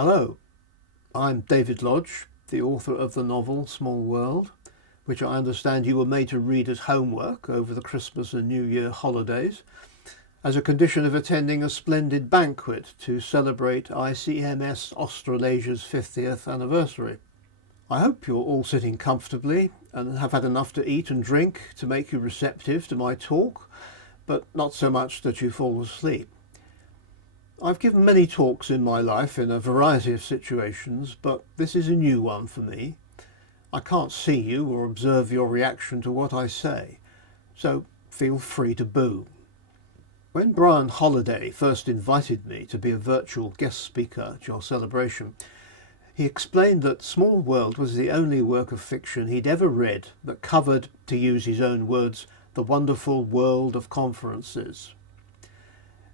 Hello, I'm David Lodge, the author of the novel Small World, which I understand you were made to read as homework over the Christmas and New Year holidays, as a condition of attending a splendid banquet to celebrate ICMS Australasia's 50th anniversary. I hope you're all sitting comfortably and have had enough to eat and drink to make you receptive to my talk, but not so much that you fall asleep. I've given many talks in my life in a variety of situations, but this is a new one for me. I can't see you or observe your reaction to what I say, so feel free to boo. When Brian Holiday first invited me to be a virtual guest speaker at your celebration, he explained that Small World was the only work of fiction he'd ever read that covered, to use his own words, the wonderful world of conferences.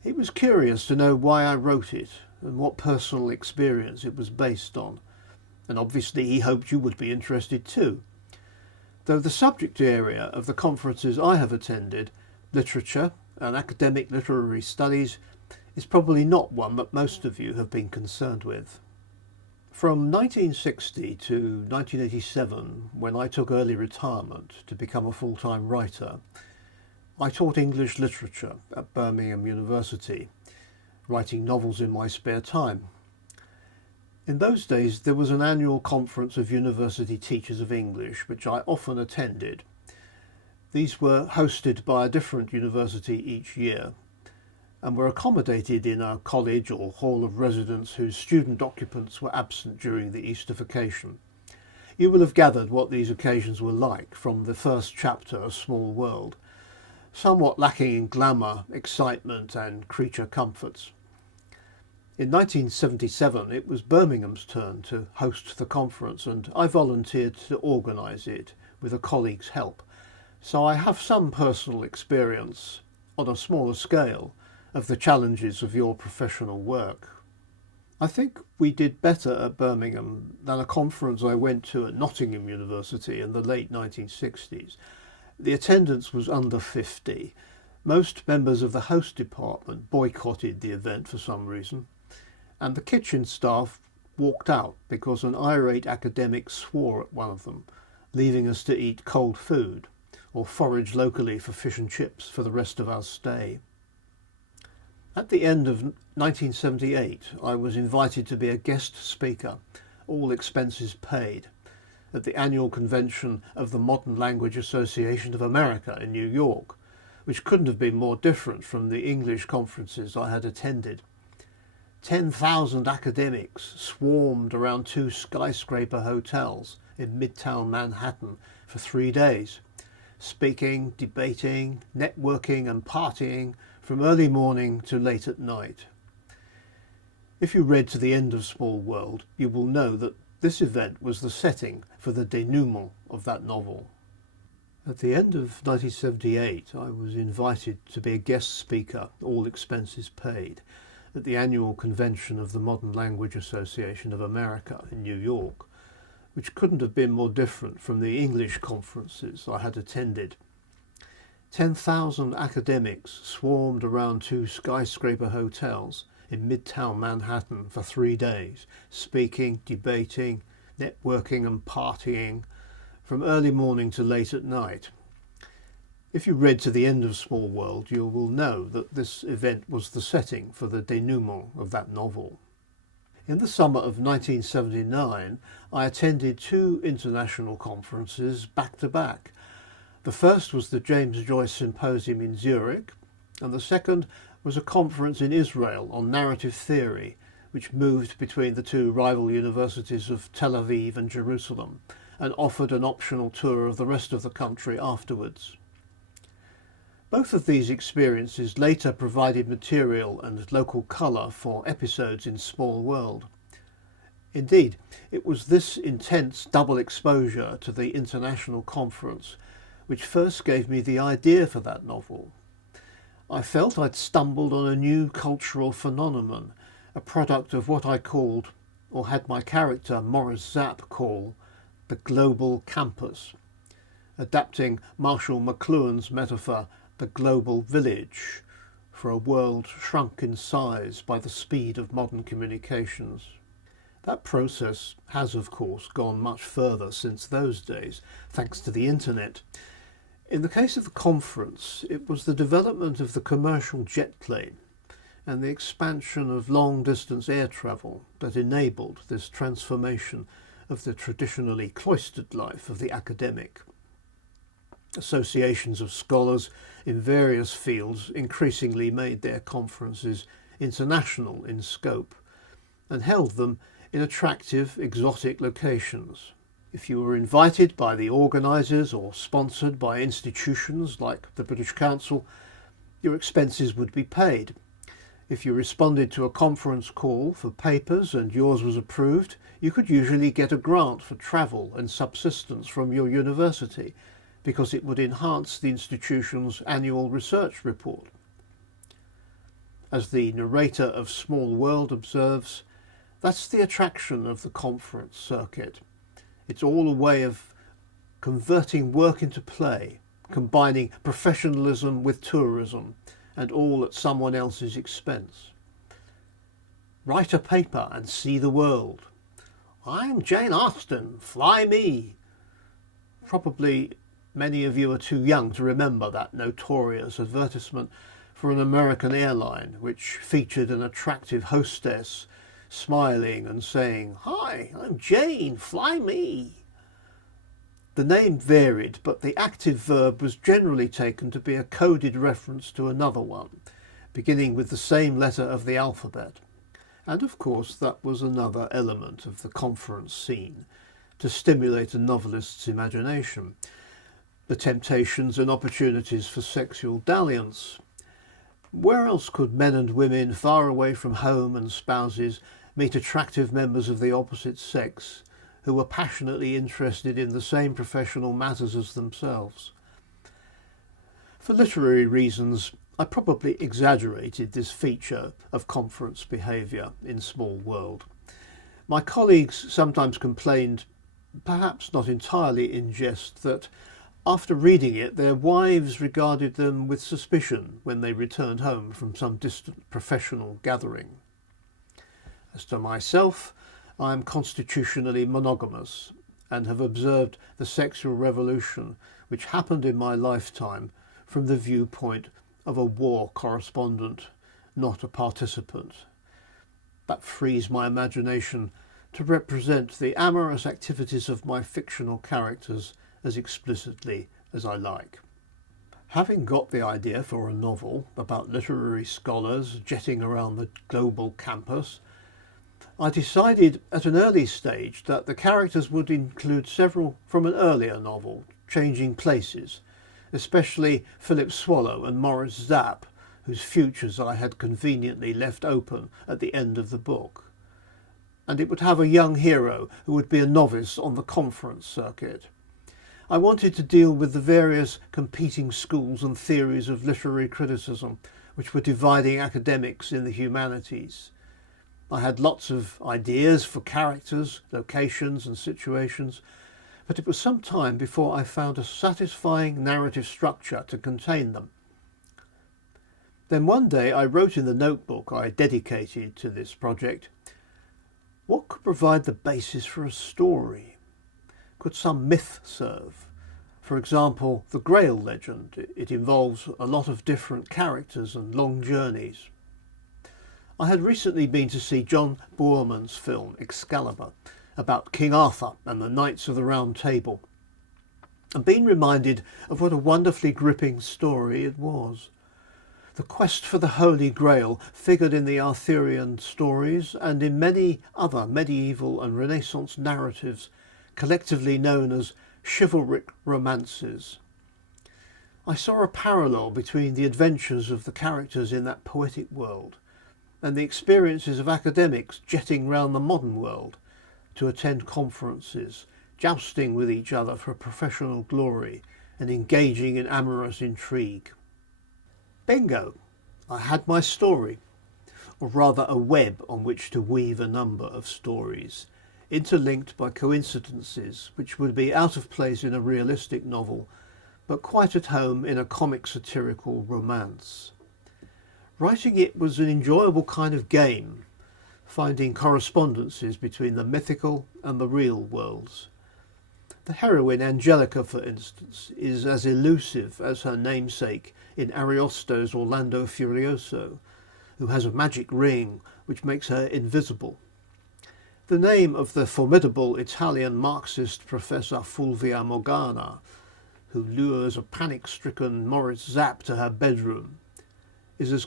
He was curious to know why I wrote it and what personal experience it was based on, and obviously he hoped you would be interested too. Though the subject area of the conferences I have attended, literature and academic literary studies, is probably not one that most of you have been concerned with. From 1960 to 1987, when I took early retirement to become a full-time writer, I taught English literature at Birmingham University, writing novels in my spare time. In those days there was an annual conference of university teachers of English, which I often attended. These were hosted by a different university each year, and were accommodated in a college or hall of residence whose student occupants were absent during the Easter vacation. You will have gathered what these occasions were like from the first chapter of Small World, somewhat lacking in glamour, excitement and creature comforts. In 1977 it was Birmingham's turn to host the conference, and I volunteered to organise it with a colleague's help, so I have some personal experience, on a smaller scale, of the challenges of your professional work. I think we did better at Birmingham than a conference I went to at Nottingham University in the late 1960s. The attendance was under 50. Most members of the host department boycotted the event for some reason, and the kitchen staff walked out because an irate academic swore at one of them, leaving us to eat cold food or forage locally for fish and chips for the rest of our stay. At the end of 1978, I was invited to be a guest speaker, all expenses paid, at the annual convention of the Modern Language Association of America in New York, which couldn't have been more different from the English conferences I had attended. 10,000 academics swarmed around 2 skyscraper hotels in Midtown Manhattan for 3 days, speaking, debating, networking and partying from early morning to late at night. If you read to the end of Small World, you will know that this event was the setting for the denouement of that novel. At the end of 1978, I was invited to be a guest speaker, all expenses paid, at the annual convention of the Modern Language Association of America in New York, which couldn't have been more different from the English conferences I had attended. 10,000 academics swarmed around 2 skyscraper hotels in Midtown Manhattan for 3 days, speaking, debating, networking and partying from early morning to late at night. If you read to the end of Small World, you will know that this event was the setting for the denouement of that novel. In the summer of 1979, I attended 2 international conferences back to back. The first was the James Joyce Symposium in Zurich, and the second was a conference in Israel on narrative theory, which moved between the 2 rival universities of Tel Aviv and Jerusalem, and offered an optional tour of the rest of the country afterwards. Both of these experiences later provided material and local colour for episodes in Small World. Indeed, it was this intense double exposure to the international conference which first gave me the idea for that novel. I felt I'd stumbled on a new cultural phenomenon, a product of what I called, or had my character Morris Zapp call, the global campus, adapting Marshall McLuhan's metaphor, the global village, for a world shrunk in size by the speed of modern communications. That process has, of course, gone much further since those days, thanks to the internet. In the case of the conference, it was the development of the commercial jet plane and the expansion of long-distance air travel that enabled this transformation of the traditionally cloistered life of the academic. Associations of scholars in various fields increasingly made their conferences international in scope and held them in attractive, exotic locations. If you were invited by the organisers or sponsored by institutions like the British Council, your expenses would be paid. If you responded to a conference call for papers and yours was approved, you could usually get a grant for travel and subsistence from your university because it would enhance the institution's annual research report. As the narrator of Small World observes, that's the attraction of the conference circuit. It's all a way of converting work into play, combining professionalism with tourism, and all at someone else's expense. Write a paper and see the world. I'm Jane Austen, fly me. Probably many of you are too young to remember that notorious advertisement for an American airline which featured an attractive hostess smiling and saying, "Hi, I'm Jane, fly me." The name varied, but the active verb was generally taken to be a coded reference to another one, beginning with the same letter of the alphabet. And of course that was another element of the conference scene, to stimulate a novelist's imagination. The temptations and opportunities for sexual dalliance. Where else could men and women far away from home and spouses meet attractive members of the opposite sex who were passionately interested in the same professional matters as themselves? For literary reasons, I probably exaggerated this feature of conference behaviour in Small World. My colleagues sometimes complained, perhaps not entirely in jest, that after reading it their wives regarded them with suspicion when they returned home from some distant professional gathering. As to myself, I am constitutionally monogamous and have observed the sexual revolution which happened in my lifetime from the viewpoint of a war correspondent, not a participant. That frees my imagination to represent the amorous activities of my fictional characters as explicitly as I like. Having got the idea for a novel about literary scholars jetting around the global campus, I decided at an early stage that the characters would include several from an earlier novel, Changing Places, especially Philip Swallow and Maurice Zapp, whose futures I had conveniently left open at the end of the book. And it would have a young hero who would be a novice on the conference circuit. I wanted to deal with the various competing schools and theories of literary criticism which were dividing academics in the humanities. I had lots of ideas for characters, locations and situations, but it was some time before I found a satisfying narrative structure to contain them. Then one day I wrote in the notebook I dedicated to this project, what could provide the basis for a story? Could some myth serve? For example, the Grail legend. It involves a lot of different characters and long journeys. I had recently been to see John Boorman's film Excalibur about King Arthur and the Knights of the Round Table, and been reminded of what a wonderfully gripping story it was. The quest for the Holy Grail figured in the Arthurian stories and in many other medieval and Renaissance narratives, collectively known as chivalric romances. I saw a parallel between the adventures of the characters in that poetic world and the experiences of academics jetting round the modern world to attend conferences, jousting with each other for professional glory and engaging in amorous intrigue. Bingo! I had my story, or rather a web on which to weave a number of stories, interlinked by coincidences which would be out of place in a realistic novel, but quite at home in a comic satirical romance. Writing it was an enjoyable kind of game, finding correspondences between the mythical and the real worlds. The heroine Angelica, for instance, is as elusive as her namesake in Ariosto's Orlando Furioso, who has a magic ring which makes her invisible. The name of the formidable Italian Marxist Professor Fulvia Morgana, who lures a panic-stricken Moritz Zapp to her bedroom, is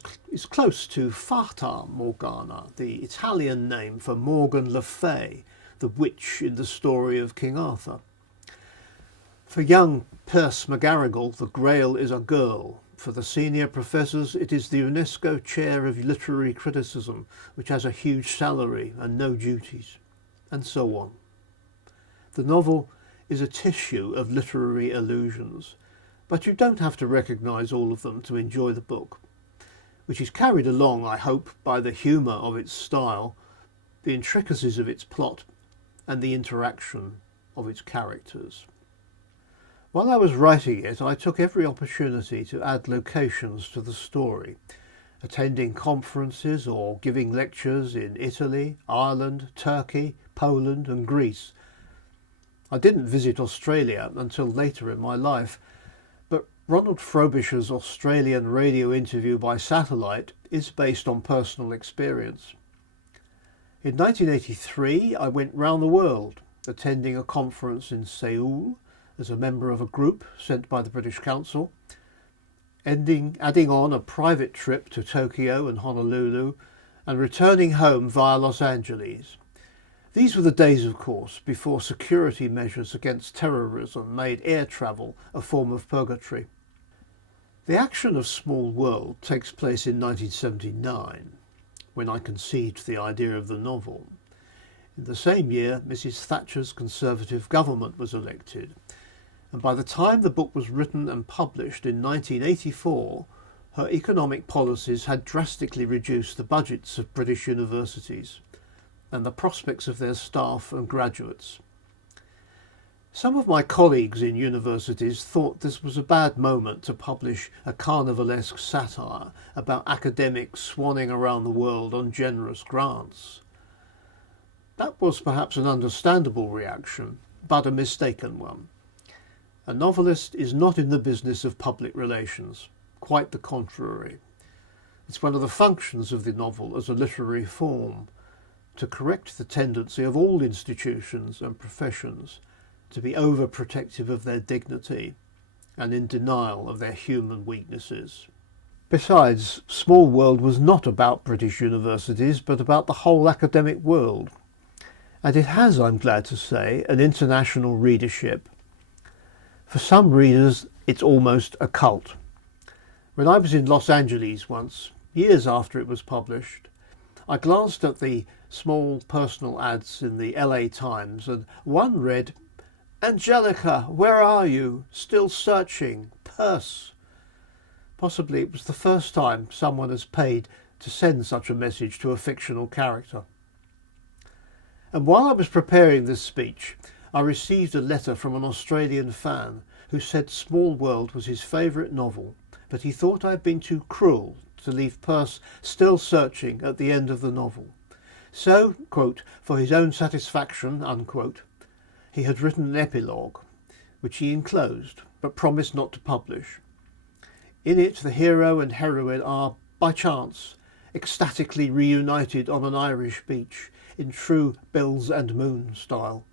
close to Fata Morgana, the Italian name for Morgan Le Fay, the witch in the story of King Arthur. For young Perce McGarrigle, the Grail is a girl. For the senior professors, it is the UNESCO Chair of Literary Criticism, which has a huge salary and no duties, and so on. The novel is a tissue of literary allusions, but you don't have to recognise all of them to enjoy the book, which is carried along, I hope, by the humour of its style, the intricacies of its plot, and the interaction of its characters. While I was writing it, I took every opportunity to add locations to the story, attending conferences or giving lectures in Italy, Ireland, Turkey, Poland and Greece. I didn't visit Australia until later in my life, but Ronald Frobisher's Australian radio interview by satellite is based on personal experience. In 1983, I went round the world, attending a conference in Seoul, as a member of a group sent by the British Council, adding on a private trip to Tokyo and Honolulu, and returning home via Los Angeles. These were the days, of course, before security measures against terrorism made air travel a form of purgatory. The action of Small World takes place in 1979, when I conceived the idea of the novel. In the same year, Mrs. Thatcher's Conservative government was elected, and by the time the book was written and published in 1984, her economic policies had drastically reduced the budgets of British universities and the prospects of their staff and graduates. Some of my colleagues in universities thought this was a bad moment to publish a carnivalesque satire about academics swanning around the world on generous grants. That was perhaps an understandable reaction, but a mistaken one. A novelist is not in the business of public relations, quite the contrary. It's one of the functions of the novel as a literary form to correct the tendency of all institutions and professions to be overprotective of their dignity and in denial of their human weaknesses. Besides, Small World was not about British universities, but about the whole academic world. And it has, I'm glad to say, an international readership. For some readers, it's almost a cult. When I was in Los Angeles once, years after it was published, I glanced at the small personal ads in the LA Times, and one read, "Angelica, where are you? Still searching. Perce." Possibly it was the first time someone has paid to send such a message to a fictional character. And while I was preparing this speech, I received a letter from an Australian fan who said Small World was his favourite novel, but he thought I had been too cruel to leave Perce still searching at the end of the novel. So, quote, for his own satisfaction, unquote, he had written an epilogue, which he enclosed, but promised not to publish. In it, the hero and heroine are, by chance, ecstatically reunited on an Irish beach in true Bells and Moon style.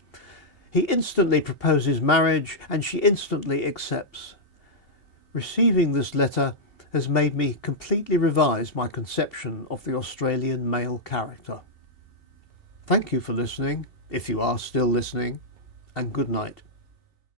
He instantly proposes marriage and she instantly accepts. Receiving this letter has made me completely revise my conception of the Australian male character. Thank you for listening, if you are still listening, and good night.